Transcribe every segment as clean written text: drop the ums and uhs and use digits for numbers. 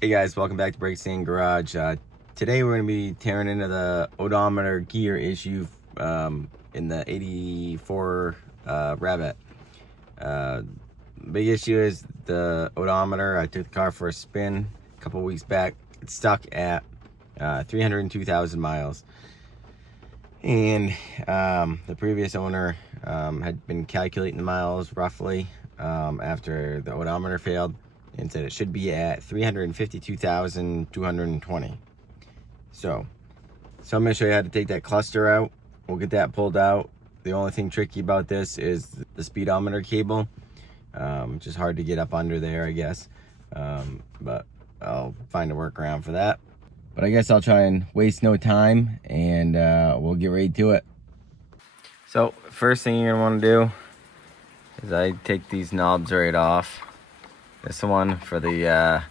Hey guys, welcome back to Breakstand Garage. Today we're going to be tearing into the odometer gear issue in the 84 Rabbit. Big issue is the odometer. I took the car for a spin a couple weeks back. It's stuck at 302,000 miles. And the previous owner had been calculating the miles roughly after the odometer failed, and said it should be at 352,220. So I'm going to show you how to take that cluster out. We'll get that pulled out. The only thing tricky about this is the speedometer cable. Just hard to get up under there, I guess. But I'll find a workaround for that. But I guess I'll try and waste no time, and we'll get right to it. So first thing you're going to want to do is I take these knobs right off. This one for the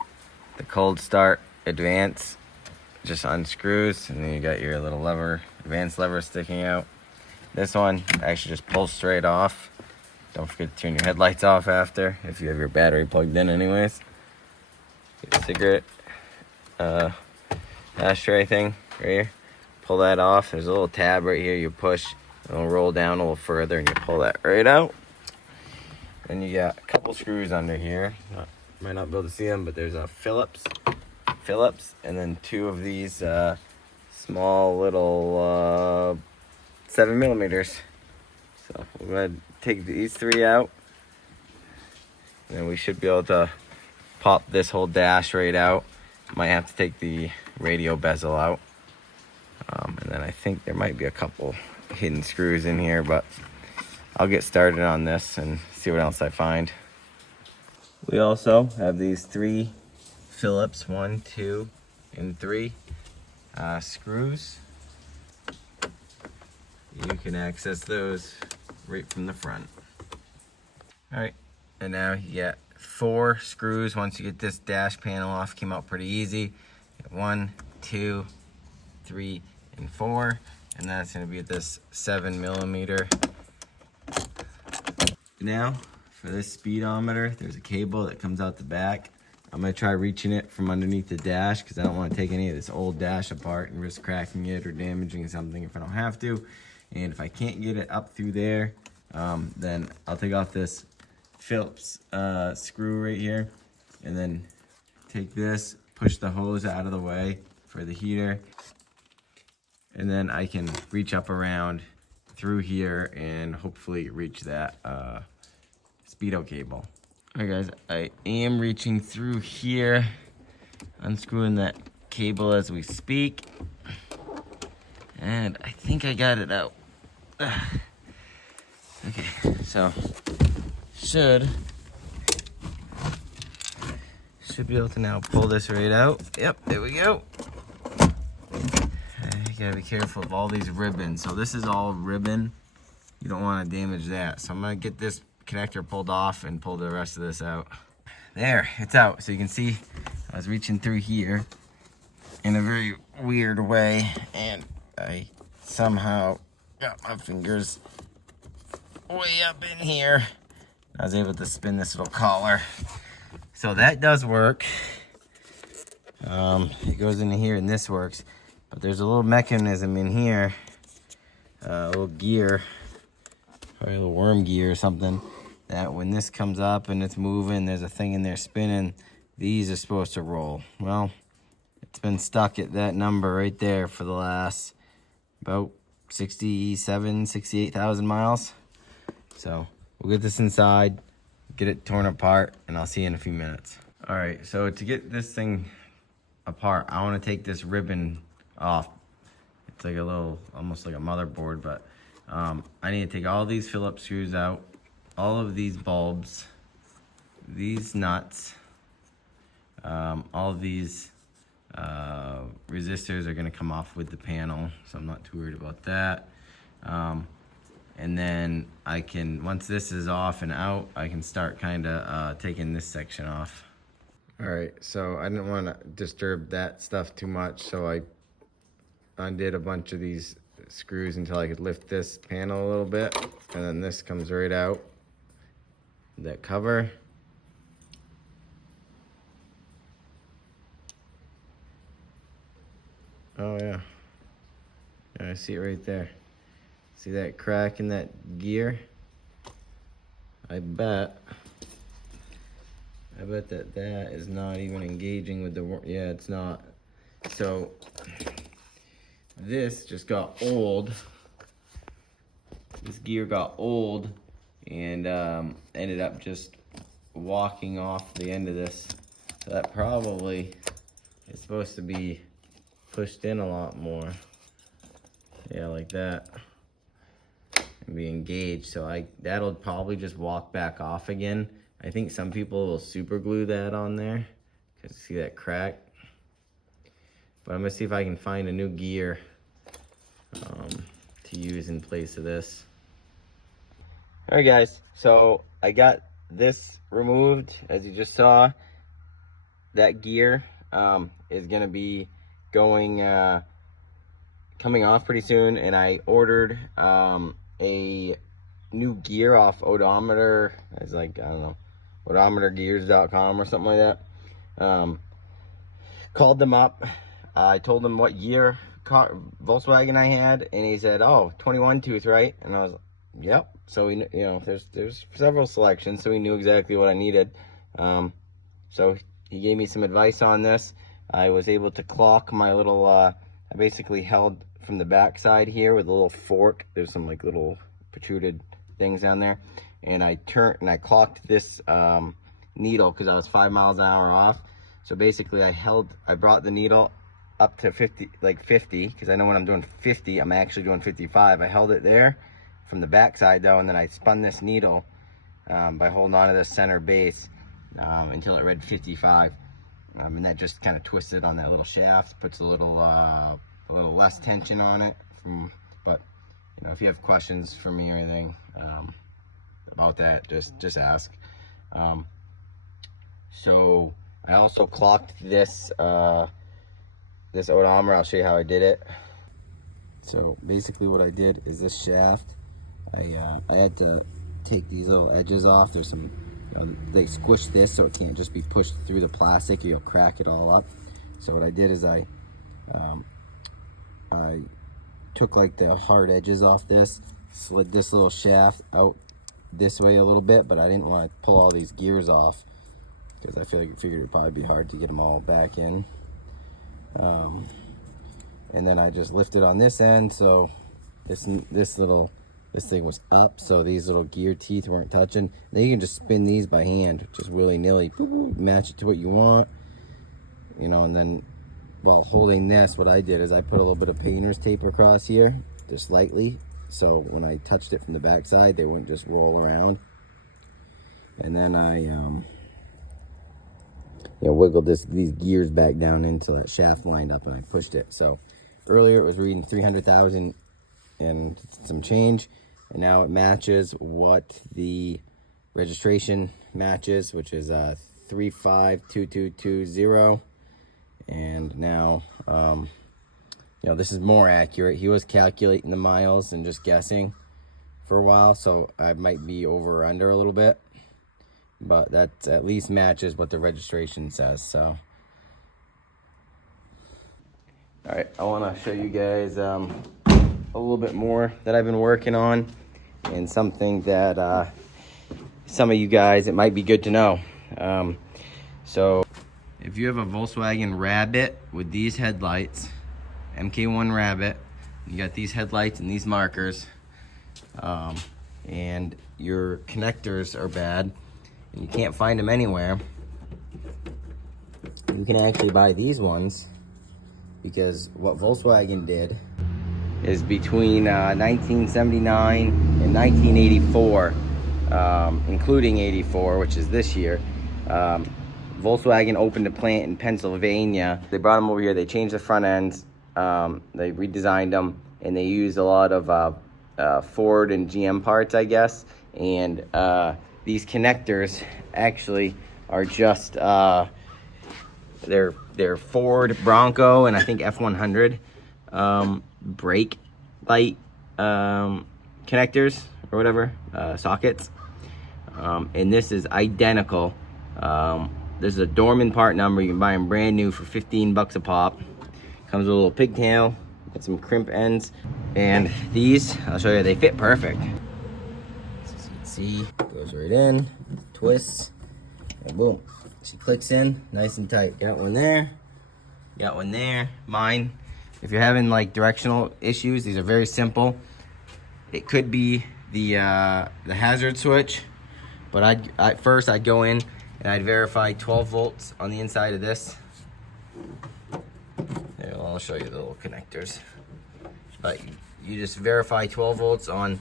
cold start advance just unscrews, and then you got your little lever, advance lever sticking out. This one actually just pulls straight off. Don't forget to turn your headlights off after if you have your battery plugged in anyways. Get a cigarette ashtray thing right here. Pull that off. There's a little tab right here you push. It'll roll down a little further and you pull that right out. Then you got a couple screws under here. Might not be able to see them, but there's a Phillips, and then two of these small little 7mm. So we're gonna take these three out, and then we should be able to pop this whole dash right out. Might have to take the radio bezel out, and then I think there might be a couple hidden screws in here, but I'll get started on this and see what else I find. We also have these three Phillips 1, 2, and 3 screws. You can access those right from the front. Alright, and now you get 4 screws. Once you get this dash panel off, came out pretty easy. 1, 2, 3, and 4, and that's going to be this 7mm. Now, for this speedometer, there's a cable that comes out the back. I'm going to try reaching it from underneath the dash because I don't want to take any of this old dash apart and risk cracking it or damaging something if I don't have to. And if I can't get it up through there, then I'll take off this Phillips screw right here, and then take this, push the hose out of the way for the heater, and then I can reach up around through here and hopefully reach that speedo cable. Alright guys, I am reaching through here, unscrewing that cable as we speak, and I think I got it out. Okay, so should be able to now pull this right out. Yep, there we go. You gotta be careful of all these ribbons. So this is all ribbon. You don't want to damage that. So I'm gonna get this connector pulled off and pull the rest of this out. There, it's out. So you can see I was reaching through here in a very weird way, and I somehow got my fingers way up in here. I was able to spin this little collar. So that does work. It goes into here and this works. But there's a little mechanism in here, a little gear, probably a little worm gear or something, that when this comes up and it's moving, there's a thing in there spinning, these are supposed to roll. Well, it's been stuck at that number right there for the last about 68,000 miles. So we'll get this inside, get it torn apart, and I'll see you in a few minutes. All right, so to get this thing apart, I want to take this ribbon off. It's like a little, almost like a motherboard, but I need to take all these Phillips screws out, all of these bulbs, these nuts, all of these resistors are going to come off with the panel, so I'm not too worried about that. And then I can, once this is off and out, I can start kind of taking this section off. All right, so I didn't want to disturb that stuff too much, so I undid a bunch of these screws until I could lift this panel a little bit, and then this comes right out, that cover. Oh yeah. Yeah, I see it right there. See that crack in that gear? I bet that that is not even engaging with the, yeah, it's not. So this just got old. This gear got old and ended up just walking off the end of this. So that probably is supposed to be pushed in a lot more. Yeah, like that. And be engaged. So that'll probably just walk back off again. I think some people will super glue that on there. Cause see that crack? But I'm gonna see if I can find a new gear to use in place of this. All right guys, so I got this removed. As you just saw, that gear is gonna be going coming off pretty soon, and I ordered a new gear off Odometer. It's like, I don't know, odometergears.com or something like that. Called them up. I told them what year Volkswagen I had, and he said, "Oh, 21 tooth, right?" And I was like, "Yep." So we, there's several selections, so we knew exactly what I needed. So he gave me some advice on this. I was able to clock my little. I basically held from the back side here with a little fork. There's some like little protruded things down there, and I clocked this needle because I was 5 miles an hour off. So basically, I brought the needle up to 50, because I know when I'm doing 50, I'm actually doing 55. I held it there from the back side though, and then I spun this needle by holding onto the center base until it read 55. And that just kind of twisted on that little shaft, puts a little less tension on it. But if you have questions for me or anything about that, just ask. So I also clocked this this odometer. I'll show you how I did it. So basically what I did is this shaft, I had to take these little edges off. There's some, they squish this so it can't just be pushed through the plastic or you'll crack it all up. So what I did is I took like the hard edges off this, slid this little shaft out this way a little bit, but I didn't want to pull all these gears off because I figured it'd probably be hard to get them all back in. And then I just lifted on this end, so this thing was up, so these little gear teeth weren't touching. Then you can just spin these by hand, just willy-nilly, match it to what you want, and then while holding this, what I did is I put a little bit of painter's tape across here, just lightly, so when I touched it from the back side, they wouldn't just roll around. And then I wiggled these gears back down until that shaft lined up, and I pushed it. So earlier it was reading 300,000 and some change, and now it matches what the registration matches, which is 352220. And now this is more accurate. He was calculating the miles and just guessing for a while, so I might be over or under a little bit, but that at least matches what the registration says. So all right, I want to show you guys a little bit more that I've been working on, and something that some of you guys, it might be good to know. So if you have a Volkswagen Rabbit with these headlights, MK1 Rabbit, you got these headlights and these markers, and your connectors are bad and you can't find them anywhere, you can actually buy these ones, because what Volkswagen did is between 1979 and 1984, including 84, which is this year, Volkswagen opened a plant in Pennsylvania. They brought them over here, they changed the front ends, they redesigned them, and they used a lot of Ford and GM parts, I guess. And these connectors actually are just, they're Ford Bronco and I think F100 brake light connectors or whatever, sockets. And this is identical. This is a Dorman part number. You can buy them brand new for 15 bucks a pop. Comes with a little pigtail, got some crimp ends, and these, I'll show you, they fit perfect. So you can see, goes right in, twists, and boom. She clicks in, nice and tight. Got one there, got one there. Mine, if you're having like directional issues, these are very simple. It could be the hazard switch, but first I'd go in and I'd verify 12 volts on the inside of this. Here, I'll show you the little connectors. But you just verify 12 volts on,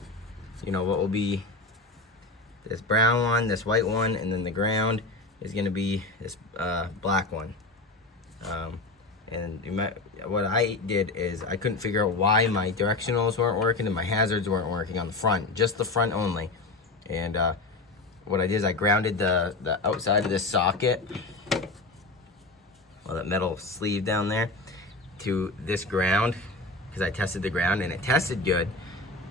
you know, what will be this brown one, this white one, and then the ground is going to be this black one. And what I did is I couldn't figure out why my directionals weren't working and my hazards weren't working on the front, just the front only. And what I did is I grounded the outside of this socket, well, that metal sleeve down there, to this ground, because I tested the ground and it tested good,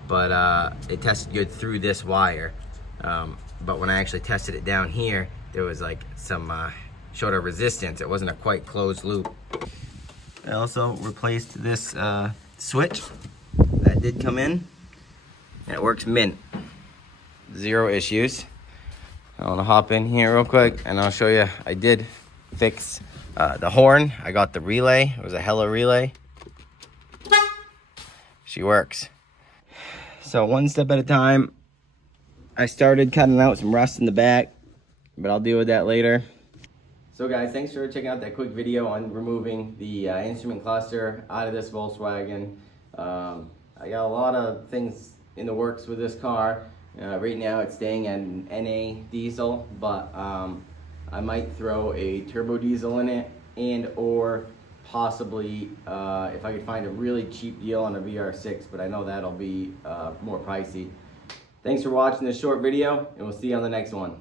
but it tested good through this wire. But when I actually tested it down here, there was like some shorter resistance. It wasn't a quite closed loop. I also replaced this switch that did come in, and it works mint. Zero issues. I want to hop in here real quick and I'll show you. I did fix the horn. I got the relay. It was a Hella relay. She works. So one step at a time. I started cutting out some rust in the back, but I'll deal with that later. So guys, thanks for checking out that quick video on removing the instrument cluster out of this Volkswagen. I got a lot of things in the works with this car. Right now it's staying at an NA diesel, but I might throw a turbo diesel in it, and or possibly if I could find a really cheap deal on a VR6, but I know that'll be more pricey. Thanks for watching this short video, and we'll see you on the next one.